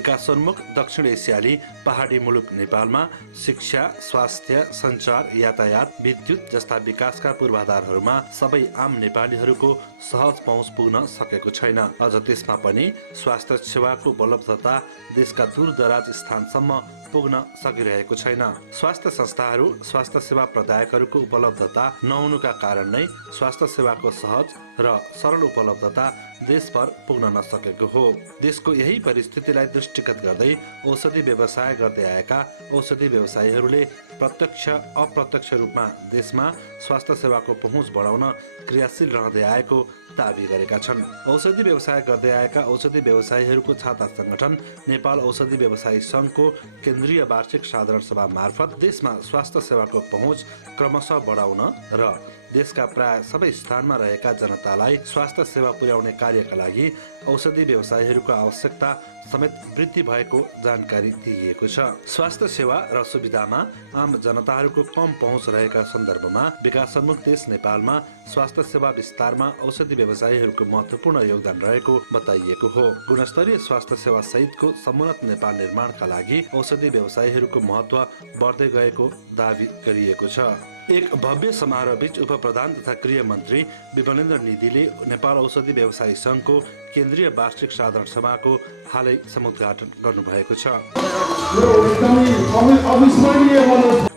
विकासोन्मुख दक्षिण एसियाली पहाडी मुलुक नेपालमा शिक्षा, स्वास्थ्य, सञ्चार, यातायात, विद्युत जस्ता विकासका पूर्वाधारहरूमा सबै आम नेपालीहरूको सहज पहुँच पुग्न सकेको छैन। अझ त्यसमा पनि स्वास्थ्य सेवाको उपलब्धता देशका दूरदराज स्थानसम्म पुग्न सकिरहेको छैन। स्वास्थ्य संस्थाहरू, स्वास्थ्य सेवा प्रदायकहरूको उपलब्धता नहुनुका कारण नै स्वास्थ्य सेवाको सहज र सरल उपलब्धता देशभर पुग्न नसकेको हो। देशको यही परिस्थितिलाई दृष्टिगत गर्दै औषधि व्यवसाय गर्दै आएका औषधि व्यवसायीहरूले प्रत्यक्ष अप्रत्यक्ष रूपमा देशमा स्वास्थ्य सेवाको पहुँच बढाउन क्रियाशील रहँदै आएको दावी गरेका छन्। औषधि व्यवसाय गर्दै आएका औषधि व्यवसायीहरूको छाता संगठन नेपाल औषधि व्यवसायी संघको केन्द्रीय वार्षिक साधारण सभा मार्फत देशमा स्वास्थ्य सेवाको पहुँच क्रमशः बढाउन र देशका प्राय सबै स्थानमा रहेका जनतालाई स्वास्थ्य सेवा पुर्याउने कार्यका लागि औषधि व्यवसायीहरूको आवश्यकता समेत वृद्धि भएको जानकारी दिइएको छ। स्वास्थ्य सेवा र सुविधामा आम जनताहरूको कम पहुँच रहेका सन्दर्भमा विकासोन्मुख देश नेपालमा स्वास्थ्य सेवा विस्तारमा औषधि व्यवसायीहरूको महत्वपूर्ण योगदान रहेको बताइएको हो। गुणस्तरीय स्वास्थ्य सेवा सहितको समुन्नत नेपाल निर्माणका लागि औषधि व्यवसायीहरूको महत्व बढ्दै गएको दावी गरिएको छ। एक भव्य समारोह बीच उप प्रधान तथा गृह मन्त्री विमलेन्द्र निधिले नेपाल औषधि व्यवसायी संघको केन्द्रीय वार्षिक साधारण सभाको हालै समुद्घाटन गर्नुभएको छ।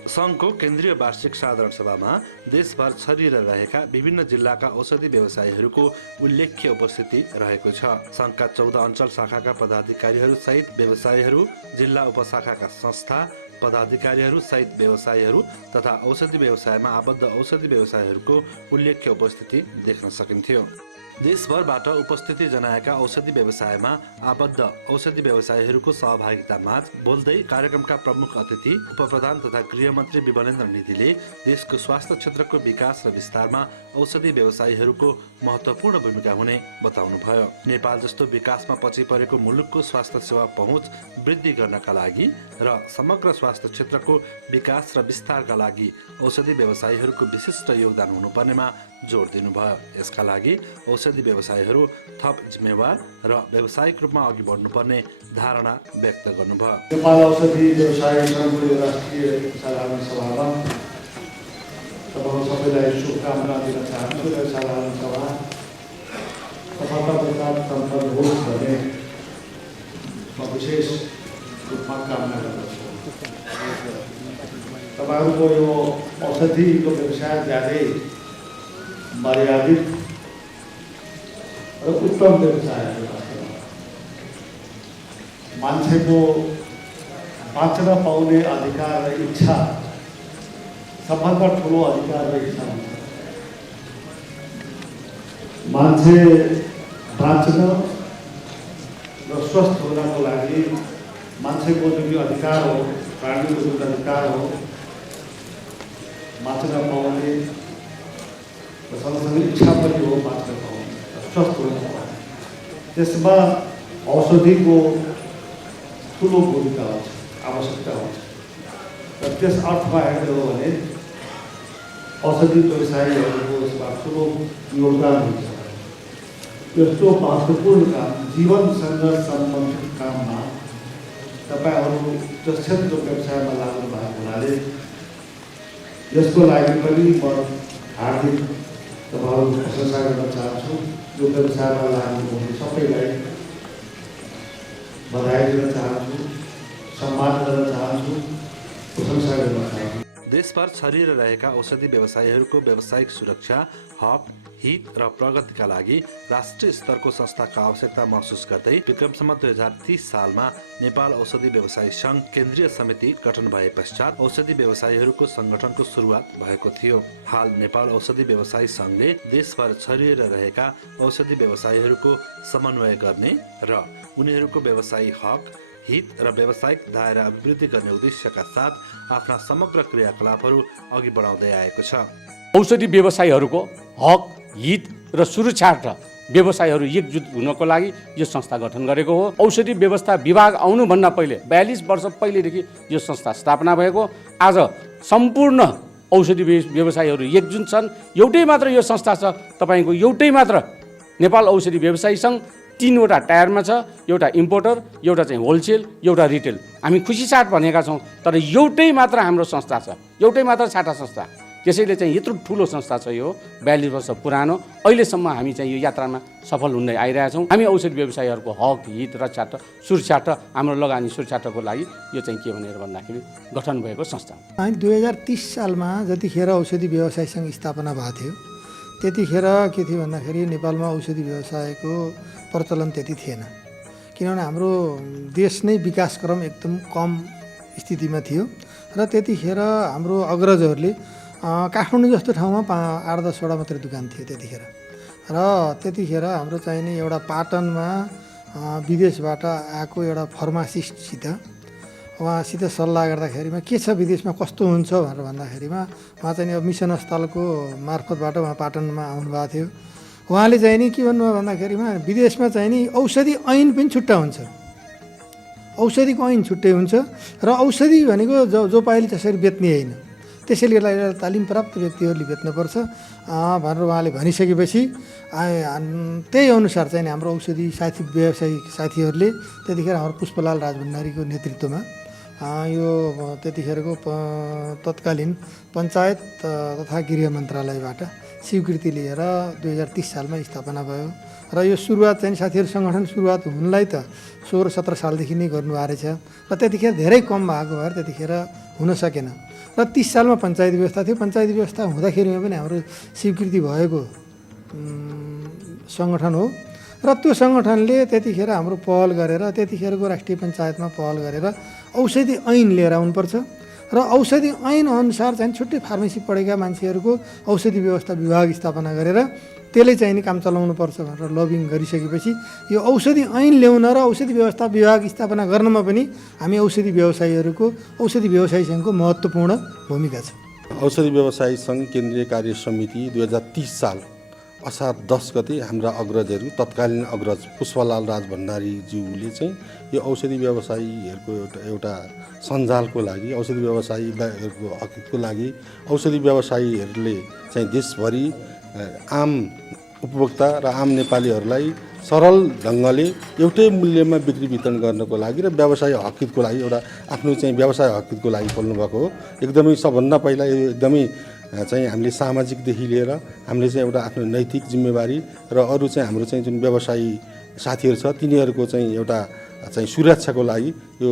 संघको केन्द्रीय वार्षिक साधारण सभामा देशभर छरिएर रहेका विभिन्न जिल्लाका औषधि व्यवसायीहरूको उल्लेख्य उपस्थिति रहेको छ। संघका 14 अञ्चल शाखाका पदाधिकारीहरू सहित व्यवसायीहरू, जिल्ला उपशाखाका संस्था पदाधिकारीहरू सहित व्यवसायीहरू तथा औषधि व्यवसायमा आबद्ध औषधि व्यवसायीहरूको उल्लेख्य उपस्थिति देख्न सकिन्थ्यो। देशभरबाट उपस्थिति जनाएका औषधि व्यवसायमा आबद्ध औषधि व्यवसायीहरूको सहभागितामा बोल्दै कार्यक्रमका प्रमुख अतिथि उपप्रधान तथा गृहमन्त्री विमलेन्द्र निधिले देशको स्वास्थ्य क्षेत्रको विकास र विस्तारमा औषधि व्यवसायीहरूको महत्वपूर्ण भूमिका हुने बताउनुभयो। नेपाल जस्तो विकासमा पछि परेको मुलुकको स्वास्थ्य सेवा पहुँच वृद्धि गर्नका लागि र समग्र स्वास्थ्य क्षेत्रको विकास र विस्तारका लागि औषधि व्यवसायीहरूको विशिष्ट योगदान हुनुपर्नेमा जोड दिनुभयो। यसका लागि औषधि व्यवसायीहरू थप जिम्मेवार र व्यावसायिक रूपमा अघि बढ्नुपर्ने धारणा व्यक्त गर्नुभयो। नेपाल औषधि व्यवसायी संघको राष्ट्रिय साधारण सभामा तपाईँ सबैलाई शुभकामना दिन चाहन्छु र साधारण सभा सफलतापूर्वक सम्पन्न होस् भन्ने म विशेष रूपमा कामना गर्दछु। तपाईँहरूको यो औषधिको व्यवसाय ज्यादै मर्यादित र उत्तम व्यवसाय मान्छेको बाँच्न पाउने अधिकार र इच्छा सबभन्दा ठुलो अधिकार र इच्छा हुन्छ। मान्छे बाँच्न र स्वस्थ हुनको लागि मान्छेको जुन अधिकार हो, प्राणीको जुन अधिकार हो, बाँच्न पाउने र सँगसँगै इच्छा पनि हो बाँच्न पाउने, स्वस्थ हुन पाउने, त्यसमा औषधिको ठुलो भूमिका हुन्छ, आवश्यकता हुन्छ। र त्यस अर्थमा हेर्नु हो भने औषधि व्यवसायीहरूको यसमा ठुलो योगदान हुन्छ। यस्तो महत्त्वपूर्ण काम, जीवनसँग सम्बन्धित काममा तपाईँहरू जस क्षेत्रको व्यवसायमा लाग्नु भएको हुनाले यसको लागि पनि म हार्दिक तपाईँहरूको प्रशंसा गर्न चाहन्छु। यो व्यवसायमा लाग्नुहुने सबैलाई बधाई दिन चाहन्छु, सम्मान गर्न चाहन्छु, प्रशंसा गर्न चाहन्छु। देशभर छरिएर रहेका औषधि व्यवसायीहरूको व्यावसायिक सुरक्षा, हक, हित र प्रगतिका लागि राष्ट्रिय स्तरको संस्थाको आवश्यकता महसुस गर्दै विक्रम सम्वत 2030 सालमा नेपाल औषधि व्यवसायी संघ केन्द्रीय समिति गठन भए पश्चात औषधि व्यवसायीहरूको संगठनको सुरुवात भएको थियो। हाल नेपाल औषधि व्यवसायी संघले देशभर छरिएर रहेका औषधि व्यवसायीहरूको समन्वय गर्ने र उनीहरूको व्यवसायी हक, हित र व्यावसायिक दायरा अभिवृद्धि गर्ने उद्देश्यका साथ आफ्ना समग्र क्रियाकलापहरू अघि बढाउँदै आएको छ। औषधि व्यवसायीहरूको हक, हित र सुरक्षार्थ व्यवसायीहरू एकजुट हुनको लागि यो संस्था गठन गरेको हो। औषधि व्यवस्था विभाग आउनुभन्दा पहिले 42 वर्ष पहिलेदेखि यो संस्था स्थापना भएको। आज सम्पूर्ण औषधि व्यवसायीहरू एकजुट छन्। एउटै मात्र यो संस्था छ, तपाईँको एउटै मात्र नेपाल औषधि व्यवसायी संघ 3वटा टायरमा छ, एउटा इम्पोर्टर, एउटा चाहिँ होलसेल, एउटा रिटेल। हामी खुसी साथ भनेका छौँ, तर एउटै मात्र हाम्रो संस्था छ, एउटै मात्र छाटा संस्था। त्यसैले चाहिँ यत्रो ठुलो संस्था छ यो, 42 वर्ष पुरानो। अहिलेसम्म हामी चाहिँ यो यात्रामा सफल हुँदै आइरहेछौँ। हामी औषधि व्यवसायीहरूको हक, हित, रक्षा र सुरक्षा र हाम्रो लगानी सुरक्षाको लागि यो चाहिँ के भनेर भन्दाखेरि गठन भएको संस्था हो। 2030 सालमा जतिखेर औषधि व्यवसाय सङ्घ स्थापना भएको थियो, त्यतिखेर के थियो भन्दाखेरि नेपालमा औषधि व्यवसायको प्रचलन त्यति थिएन। किनभने हाम्रो देश नै विकासक्रम एकदम कम स्थितिमा थियो र त्यतिखेर हाम्रो अग्रजहरूले काठमाडौँ जस्तो ठाउँमा 8-10वटा मात्रै दुकान थियो त्यतिखेर। र त्यतिखेर हाम्रो चाहिने एउटा पाटनमा विदेशबाट आएको एउटा फार्मासिस्टसित उहाँसित सल्लाह गर्दाखेरिमा के छ विदेशमा कस्तो हुन्छ भनेर भन्दाखेरिमा उहाँ चाहिँ अब मिसन अस्पतालको मार्फतबाट उहाँ पाटनमा आउनुभएको थियो। उहाँले चाहिँ नि के भन्नुभयो भन्दाखेरिमा विदेशमा चाहिँ नि औषधि ऐन पनि छुट्टा हुन्छ, औषधिको ऐन छुट्टै हुन्छ र औषधि भनेको जो पाइले त्यसरी बेच्ने होइन, त्यसैले यसलाई तालिम प्राप्त व्यक्तिहरूले बेच्नुपर्छ भनेर उहाँले भनिसकेपछि त्यही अनुसार चाहिँ हाम्रो औषधि व्यवसायी साथीहरूले त्यतिखेर हाम्रो पुष्पलाल राजभण्डारीको नेतृत्वमा यो त्यतिखेरको तत्कालीन पञ्चायत तथा गृह मन्त्रालयबाट स्वीकृति लिएर 2030 सालमा स्थापना भयो। र यो सुरुवात चाहिँ साथीहरू सङ्गठन सुरुवात हुनलाई त 16-17 सालदेखि नै गर्नुभएको रहेछ र त्यतिखेर धेरै कम भएको भएर त्यतिखेर हुन सकेन। र 30 सालमा पञ्चायती व्यवस्था थियो। पञ्चायती व्यवस्था हुँदाखेरिमा पनि हाम्रो स्वीकृति भएको सङ्गठन हो र त्यो सङ्गठनले त्यतिखेर हाम्रो पहल गरेर त्यतिखेरको राष्ट्रिय पञ्चायतमा पहल गरेर औषधि ऐन लिएर आउनुपर्छ र औषधि ऐन अनुसार चाहिँ छुट्टै फार्मेसी पढेका मान्छेहरूको औषधि व्यवस्था विभाग स्थापना गरेर त्यसले चाहिँ नि काम चलाउनुपर्छ भनेर लबिङ गरिसकेपछि यो औषधि ऐन ल्याउन र औषधि व्यवस्था विभाग स्थापना गर्नमा पनि हामी औषधि व्यवसायी सङ्घको महत्त्वपूर्ण भूमिका छ। औषधि व्यवसायी सङ्घ केन्द्रीय कार्य समिति 2030 साल असार 10 गते हाम्रा अग्रजहरू तत्कालीन अग्रज पुष्पलाल राजभण्डारीज्यूले चाहिँ यो औषधि व्यवसायीहरूको एउटा सञ्जालको लागि, औषधि व्यवसायीहरूको हकको लागि औषधि व्यवसायीहरूले चाहिँ देशभरि आम उपभोक्ता र आम नेपालीहरूलाई सरल ढङ्गले एउटै मूल्यमा बिक्री वितरण गर्नको लागि र व्यवसाय हकितको लागि एउटा आफ्नो चाहिँ व्यवसाय हकितको लागि खोल्नुभएको हो। एकदमै सबभन्दा पहिला यो एकदमै चाहिँ हामीले सामाजिकदेखि लिएर हामीले चाहिँ एउटा आफ्नो नैतिक जिम्मेवारी र अरू चाहिँ हाम्रो चाहिँ जुन व्यवसायी साथीहरू छ तिनीहरूको चाहिँ एउटा चाहिँ सुरक्षाको लागि यो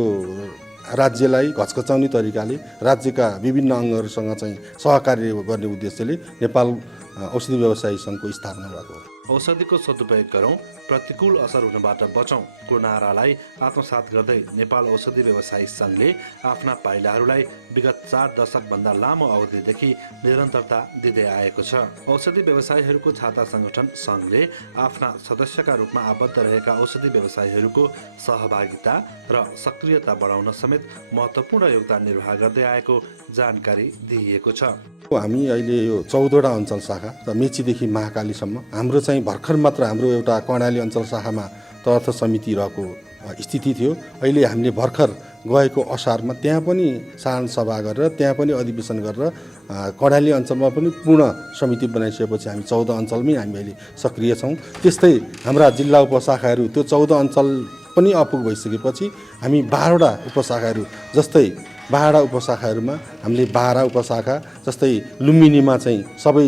राज्यलाई घचघचाउने तरिकाले राज्यका विभिन्न अङ्गहरूसँग चाहिँ सहकार्य गर्ने उद्देश्यले नेपाल औषधि व्यवसायी सङ्घको स्थापना भएको हो। औषधिको सदुपयोग गरौँ, प्रतिकूल असर हुनबाट बचौँ को नारालाई आत्मसात गर्दै नेपाल औषधि व्यवसायी सङ्घले आफ्ना पाइलाहरूलाई विगत 4 दशकभन्दा लामो अवधिदेखि निरन्तरता दिँदै आएको छ। औषधि व्यवसायीहरूको छाता सङ्गठन सङ्घले आफ्ना सदस्यका रूपमा आबद्ध रहेका औषधि व्यवसायीहरूको सहभागिता र सक्रियता बढाउन समेत महत्त्वपूर्ण योगदान निर्वाह गर्दै आएको जानकारी दिइएको छ। हामी अहिले यो 14वटा अञ्चल शाखा र मेचीदेखि महाकालीसम्म हाम्रो चाहिँ भर्खर मात्र हाम्रो एउटा कर्णाली अञ्चल शाखामा तर्थ समिति रहेको स्थिति थियो। अहिले हामीले भर्खर गएको असारमा त्यहाँ पनि साधारण सभा गरेर त्यहाँ पनि अधिवेशन गरेर कर्णाली अञ्चलमा पनि पूर्ण समिति बनाइसकेपछि हामी 14 अञ्चलमै हामी अहिले सक्रिय छौँ। त्यस्तै हाम्रा जिल्ला उपशाखाहरू त्यो 14 अञ्चल पनि अपुग भइसकेपछि हामी 12वटा उपशाखाहरू जस्तै 12वटा उपशाखाहरूमा हामीले 12 उपशाखा जस्तै लुम्बिनीमा चाहिँ सबै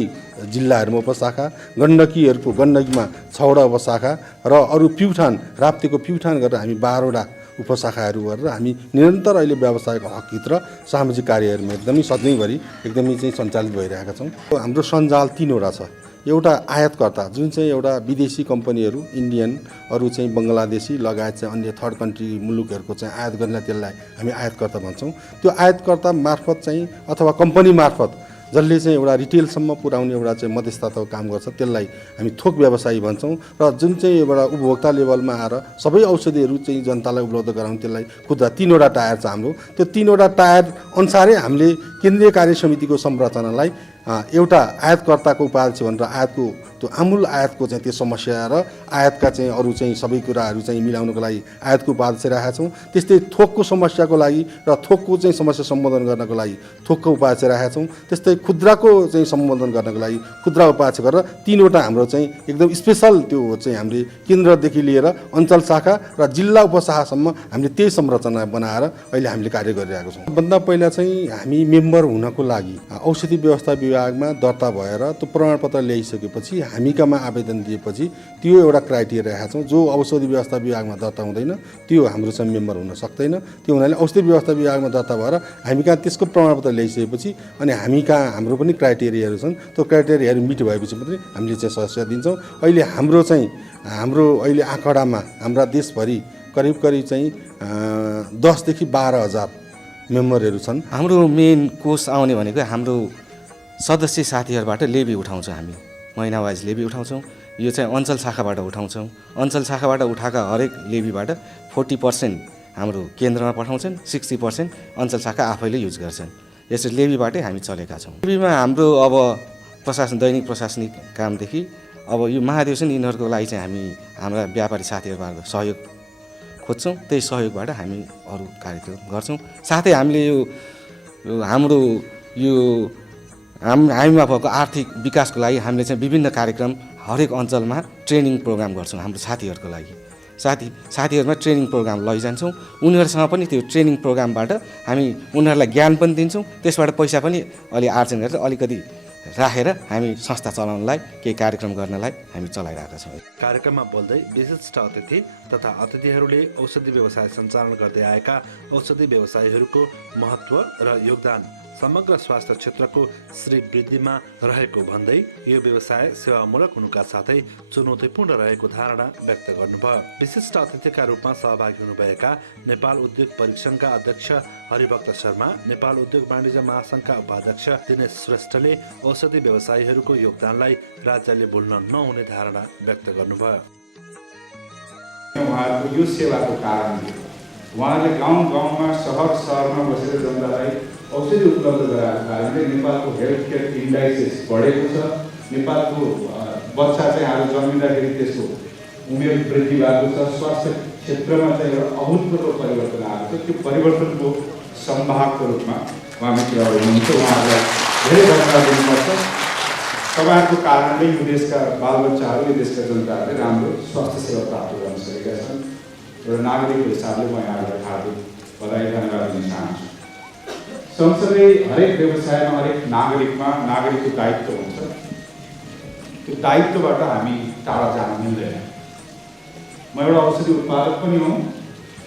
जिल्लाहरूमा उपशाखा, गण्डकीमा 6वटा उपशाखा र अरू प्युठान राप्तीको प्युठान गरेर हामी 12वटा उपशाखाहरू गरेर हामी निरन्तर अहिले व्यावसायिक हकित र सामाजिक कार्यहरूमा एकदमै सधैँभरि एकदमै चाहिँ सञ्चालित भइरहेका छौँ। हाम्रो सञ्जाल 3वटा छ। एउटा आयातकर्ता जुन चाहिँ एउटा विदेशी कम्पनीहरू इन्डियन अरू चाहिँ बङ्गलादेशी लगायत चाहिँ अन्य थर्ड कन्ट्री मुलुकहरूको चाहिँ आयात गर्नलाई त्यसलाई हामी आयातकर्ता भन्छौँ। त्यो आयातकर्ता मार्फत चाहिँ अथवा कम्पनी मार्फत जसले चाहिँ एउटा रिटेलसम्म पुर्याउने एउटा चाहिँ मध्यस्थताको काम गर्छ त्यसलाई हामी थोक व्यवसायी भन्छौँ। र जुन चाहिँ एउटा उपभोक्ता लेभलमा आएर सबै औषधिहरू चाहिँ जनतालाई उपलब्ध गराउने त्यसलाई खुद्रा 3वटा टायर छ हाम्रो। त्यो 3वटा टायर अनुसारै हामीले केन्द्रीय कार्य समितिको संरचनालाई एउटा आयातकर्ताको उपाध्यक्ष भनेर आयातको त्यो आमूल आयातको चाहिँ त्यो समस्या र आयातका चाहिँ अरू चाहिँ सबै कुराहरू चाहिँ मिलाउनको लागि आयातको उपाध्यक्ष राखेका छौँ। त्यस्तै थोकको समस्याको लागि र थोकको चाहिँ समस्या सम्बोधन गर्नको लागि थोकको उपाध्यक्ष राखेका छौँ। त्यस्तै खुद्राको चाहिँ सम्बोधन गर्नको लागि खुद्रा उपाध्यक्ष गरेर 3वटा हाम्रो चाहिँ एकदम स्पेसल त्यो चाहिँ हामीले केन्द्रदेखि लिएर अञ्चल शाखा र जिल्ला उपशाखासम्म हामीले त्यही संरचना बनाएर अहिले हामीले कार्य गरिरहेको छौँ। भन्दा पहिला चाहिँ हामी मेम्बर हुनको लागि औषधि व्यवस्था विभागमा दर्ता भएर त्यो प्रमाणपत्र ल्याइसकेपछि हामीकामा आवेदन दिएपछि त्यो एउटा क्राइटेरिया राखेका छौँ। जो औषधि व्यवस्था विभागमा दर्ता हुँदैन त्यो हाम्रो चाहिँ मेम्बर हुन सक्दैन। त्यो हुनाले औषधि व्यवस्था विभागमा दर्ता भएर हामी कहाँ त्यसको प्रमाणपत्र ल्याइसकेपछि अनि हामी कहाँ हाम्रो पनि क्राइटेरियाहरू छन्। त्यो क्राइटेरियाहरू मिट भएपछि मात्रै हामीले चाहिँ सदस्य दिन्छौँ। अहिले हाम्रो अहिले आँकडामा हाम्रा देशभरि करिब चाहिँ 10 देखि 12 हजार मेम्बरहरू छन्। हाम्रो मेन कोष आउने भनेको हाम्रो सदस्य साथीहरूबाट लेबी उठाउँछौँ। हामी महिना वाइज लेबी उठाउँछौँ। यो चाहिँ अञ्चल शाखाबाट उठाउँछौँ। अञ्चल शाखाबाट उठाएका हरेक लेबीबाट 40% हाम्रो केन्द्रमा पठाउँछन्, 60% अञ्चल शाखा आफैले युज गर्छन्। यसरी लेबीबाटै हामी चलेका छौँ। लेबीमा हाम्रो अब दैनिक प्रशासनिक कामदेखि अब यो महाधिवेशन यिनीहरूको लागि चाहिँ हामी हाम्रा व्यापारी साथीहरूबाट सहयोग खोज्छौँ। त्यही सहयोगबाट हामी अरू कार्यक्रम गर्छौँ। साथै हामीले हामीमा भएको आर्थिक विकासको लागि हामीले चाहिँ विभिन्न कार्यक्रम हरेक अञ्चलमा ट्रेनिङ प्रोग्राम गर्छौँ। हाम्रो साथीहरूको लागि साथीहरूमा ट्रेनिङ प्रोग्राम लैजान्छौँ। उनीहरूसँग पनि त्यो ट्रेनिङ प्रोग्रामबाट हामी उनीहरूलाई ज्ञान पनि दिन्छौँ। त्यसबाट पैसा पनि अलि आर्जन गरेर अलिकति राखेर हामी संस्था चलाउनलाई केही कार्यक्रम गर्नलाई हामी चलाइरहेका छौँ। कार्यक्रममा बोल्दै विशिष्ट अतिथि तथा अतिथिहरूले औषधि व्यवसाय सञ्चालन गर्दै आएका औषधि व्यवसायीहरूको महत्त्व र योगदान समग्र स्वास्थ्य क्षेत्रको श्रीवृद्धिमा रहेको भन्दै यो व्यवसाय सेवामूलक हुनुका साथै चुनौतीपूर्ण रहेको धारणा व्यक्त गर्नुभयो। विशिष्ट अतिथिका रूपमा सहभागी हुनुभएका नेपाल उद्योग परीक्षणका अध्यक्ष हरिभक्त शर्मा, नेपाल उद्योग वाणिज्य महासङ्घका उपाध्यक्ष दिनेश श्रेष्ठले औषधि व्यवसायीहरूको योगदानलाई राज्यले भुल्न नहुने धारणा व्यक्त गर्नुभयो। उहाँहरूको यो सेवाको कारणले उहाँले गाउँमा सहरमा बसेर जनतालाई औषधि उपलब्ध गराएको कारणले नेपालको हेल्थ केयर इन्डाइसेस बढेको छ। नेपालको बच्चा चाहिँ आज जन्मिँदाखेरि त्यसको उमेर वृद्धि भएको छ। स्वास्थ्य क्षेत्रमा चाहिँ एउटा अभूतपूर्व परिवर्तन आएको छ। त्यो परिवर्तनको सम्भागको रूपमा उहाँ मित्र हुनुहुन्छ। उहाँहरूलाई धेरै धन्यवाद दिनुपर्छ। तपाईँहरूको कारणले यो देशका बालबच्चाहरू, यो देशका जनताहरूले राम्रो स्वास्थ्य सेवा प्राप्त गर्न सकेका छन्। एउटा नागरिकको हिसाबले म यहाँहरूलाई हार्दिक बधाई धन्यवाद दिन चाहन्छु। सँगसँगै हरेक व्यवसायमा हरेक नागरिकको दायित्व हुन्छ। त्यो दायित्वबाट हामी टाढा जान मिल्दैन। म एउटा औषधि उत्पादक पनि हुँ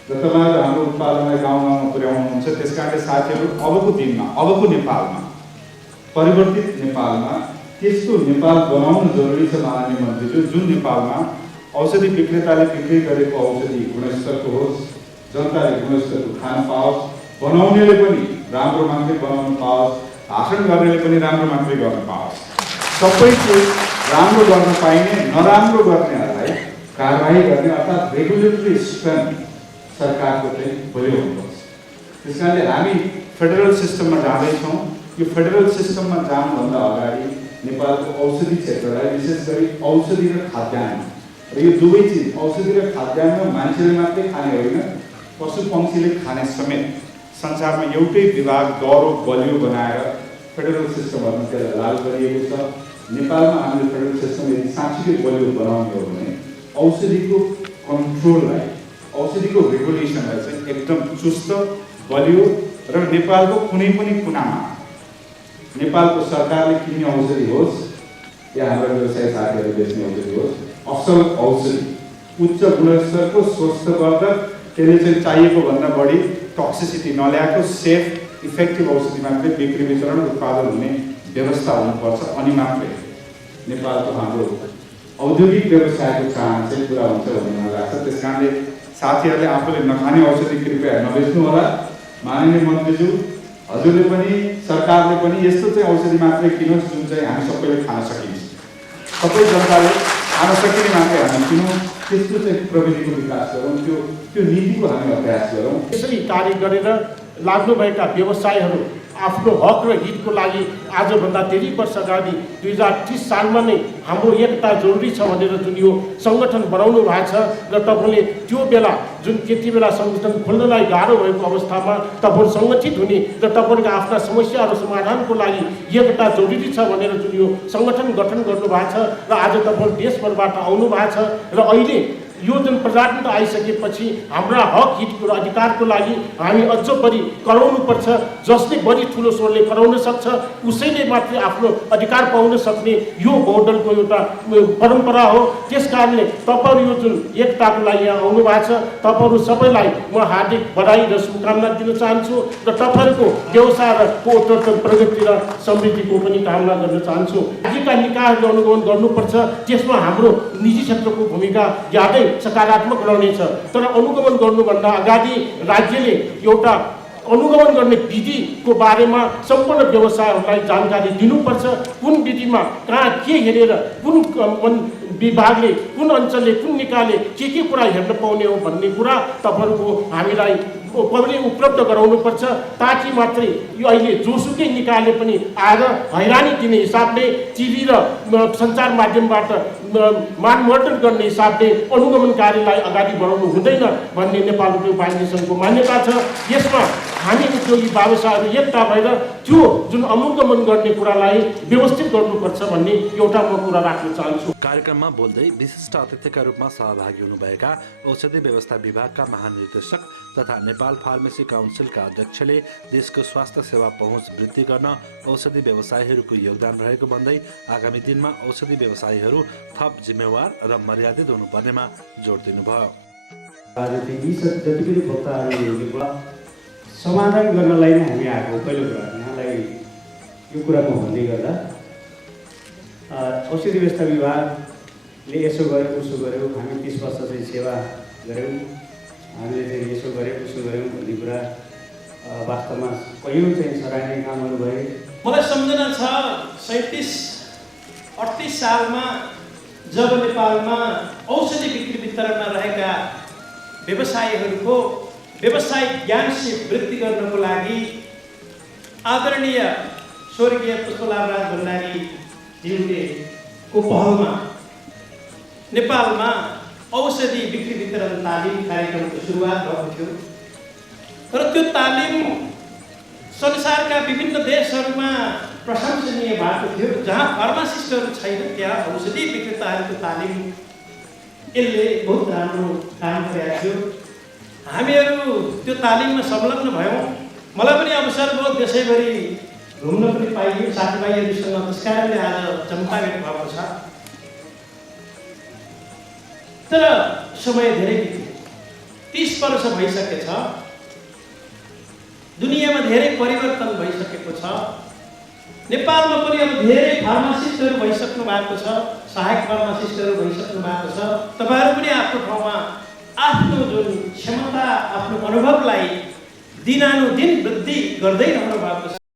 र तपाईँहरू हाम्रो उत्पादनलाई गाउँमा पुर्याउनुहुन्छ। त्यस कारणले साथीहरू अबको दिनमा, अबको नेपालमा, परिवर्तित नेपालमा त्यस्तो नेपाल बनाउनु जरुरी छ माननीय मन्त्रीज्यू, जुन नेपालमा औषधि विक्रेताले बिक्री गरेको औषधि गुणस्तरको होस्, जनताले गुणस्तरको खान पाओस्, बनाउनेले पनि राम्रो मात्रै बनाउन पाओस्, भाषण गर्नेले पनि राम्रो मात्रै गर्न पाओस्। सबै कुरो राम्रो गर्न पाइने, नराम्रो गर्नेहरूलाई कारबाही गर्ने अर्थात् रेगुलेटरी स्ट्रेन्थ सरकारको चाहिँ बलियो हुनुपर्छ। त्यस कारणले हामी फेडरल सिस्टममा जाँदैछौँ। यो फेडरल सिस्टममा जानुभन्दा अगाडि नेपालको औषधि क्षेत्रलाई, विशेष गरी औषधि र खाद्यान्न, र यो दुवै चिज औषधि र खाद्यान्न मान्छेले मात्रै खाने होइन, पशु पक्षीले खाने समेत संसारमा एउटै विभाग गौरव बलियो बनाएर फेडरल सिस्टमहरूमा त्यसलाई लागू गरिएको छ। नेपालमा हामीले फेडरल सिस्टम यदि साँच्चीकै बलियो बनाउने हो भने औषधिको कन्ट्रोललाई, औषधिको रेगुलेसनलाई चाहिँ एकदम चुस्त, बलियो र नेपालको कुनै पनि कुनामा नेपालको सरकारले किन्ने औषधि होस् या हाम्रा व्यवसायी साथीहरू बेच्ने औषधि होस्, असल औषधि, उच्च गुणस्तरको, स्वस्थवर्धक, त्यसले चाहिँ चाहिएको भन्दा बढी टक्सिसिटी नल्याएको सेफ इफेक्टिभ औषधि मात्रै बिक्री वितरण उत्पादन हुने व्यवस्था हुनुपर्छ। अनि मात्रै नेपालको हाम्रो औद्योगिक व्यवसायको चाहना चाहिँ पुरा हुन्छ भन्ने मलाई लाग्छ। त्यस कारणले साथीहरूले आफूले नखाने औषधि कृपया नबेच्नु होला। माननीय मन्त्रीज्यू, हजुरले पनि सरकारले पनि यस्तो चाहिँ औषधि मात्रै किनोस् जुन चाहिँ हामी सबैले खान सकिन्छ, सबै जनताले खान सकिने मात्रै हामी किनौँ। त्यस्तो चाहिँ प्रविधिको विकास गरौँ, त्यो नीतिको हामी अभ्यास गरौँ। यसरी कार्य गरेर लाग्नुभएका व्यवसायहरू आफ्नो हक र हितको लागि आजभन्दा धेरै वर्ष अगाडि 2030 सालमा नै हाम्रो एकता जरुरी छ भनेर जुन यो सङ्गठन बनाउनु भएको छ र तपाईँले त्यो बेला जुन त्यति बेला सङ्गठन खोल्नलाई गाह्रो भएको अवस्थामा तपाईँहरू सङ्गठित हुने र तपाईँहरूको आफ्ना समस्याहरू समाधानको लागि एकता जरुरी छ भनेर जुन यो सङ्गठन गठन गर्नुभएको छ र आज तपाईँहरू देशभरबाट आउनु भएको छ र अहिले यो जुन प्रजातन्त्र आइसकेपछि हाम्रा हक हितको र अधिकारको लागि हामी अझ बढी कराउनुपर्छ। जसले बढी ठुलो स्वरले कराउन सक्छ उसैले मात्रै आफ्नो अधिकार पाउन सक्ने यो बहुदलको एउटा परम्परा हो। त्यस कारणले तपाईँहरू यो जुन एकताको लागि यहाँ आउनु भएको छ तपाईँहरू सबैलाई म हार्दिक बधाई र शुभकामना दिन चाहन्छु र तपाईँहरूको व्यवसाय र उत्तरोत्तर प्रगति र समृद्धिको पनि कामना गर्न चाहन्छु। राज्यका निकायहरूले अनुगमन गर्नुपर्छ, त्यसमा हाम्रो निजी क्षेत्रको भूमिका ज्यादै सकारात्मक रहनेछ। तर अनुगमन गर्नुभन्दा अगाडि राज्यले एउटा अनुगमन गर्ने विधिको बारेमा सम्पूर्ण व्यवसायहरूलाई जानकारी दिनुपर्छ। कुन विधिमा कहाँ के हेरेर कुन विभागले कुन अञ्चलले कुन निकायले के कुरा हेर्न पाउने हो भन्ने कुरा तपाईँहरूको हामीलाई पनि उपलब्ध गराउनुपर्छ, ताकि मात्रै यो अहिले जोसुकै निकायले पनि आएर हैरानी दिने हिसाबले टिभी र सञ्चार माध्यमबाट मानमर्दन गर्ने हिसाबले अनुगमन कार्यलाई अगाडि बढाउनु हुँदैन भन्ने नेपाल उद्योग वाणिज्य सङ्घको मान्यता छ। यसमा हामी उद्योगी व्यवसायहरू एकता भएर त्यो जुन अनुगमन गर्ने कुरालाई व्यवस्थित गर्नुपर्छ भन्ने एउटा म कुरा राख्न चाहन्छु। कार्यक्रममा बोल्दै विशिष्ट अतिथिका रूपमा सहभागी हुनुभएका औषधि व्यवस्था विभागका महानिर्देशक तथा नेपाल फार्मेसी काउन्सिलका अध्यक्षले देशको स्वास्थ्य सेवा पहुँच वृद्धि गर्न औषधि व्यवसायीहरूको योगदान रहेको भन्दै आगामी दिनमा औषधि व्यवसायीहरू थप जिम्मेवार र मर्यादित हुनुपर्नेमा जोड दिनुभयो। समाधान गर्नलाई नै हामी आएको पहिलो कुरा यहाँलाई यो कुरा म भन्दै गर्दा औषधि व्यवस्था विभागले यसो गर्यो उसो गर्यो, हामी 30 वर्ष चाहिँ सेवा गऱ्यौँ, हामीले चाहिँ यसो गऱ्यौँ उसो गऱ्यौँ भन्ने कुरा वास्तवमा कयौँ चाहिँ सराहनीय कामहरू भए। मलाई सम्झना छ 37-38 सालमा जब नेपालमा औषधि बिक्री वितरणमा रहेका व्यवसायीहरूको व्यवसायिक ज्ञान वृद्धि गर्नको लागि आदरणीय स्वर्गीय पुष्पलाल राज भण्डारी ज्यूको पहलमा नेपालमा औषधि बिक्री वितरण तालिम कार्यक्रमको सुरुवात भएको थियो र त्यो तालिम संसारका विभिन्न देशहरूमा प्रशंसनीय भएको थियो। जहाँ फार्मासिस्टहरू छैन त्यहाँ औषधि विक्रेताहरूको तालिम यसले बहुत राम्रो काम गरेको थियो। हामीहरू त्यो तालिममा संलग्न भयौँ। मलाई पनि अवसर भयो, देशैभरि घुम्न पनि पाइयो साथीभाइहरूसँग, त्यस कारणले आज चम्पावेट भएको छ। तर समय धेरै बित्यो, 30 वर्ष भइसकेछ, दुनियाँमा धेरै परिवर्तन भइसकेको छ। नेपालमा पनि अब धेरै फार्मासिस्टहरू भइसक्नु भएको छ, सहायक फार्मासिस्टहरू भइसक्नु भएको छ। तपाईँहरू पनि आफ्नो ठाउँमा आफ्नो जुन क्षमता आफ्नो अनुभवलाई दिनानुदिन वृद्धि गर्दै रहनु भएको छ।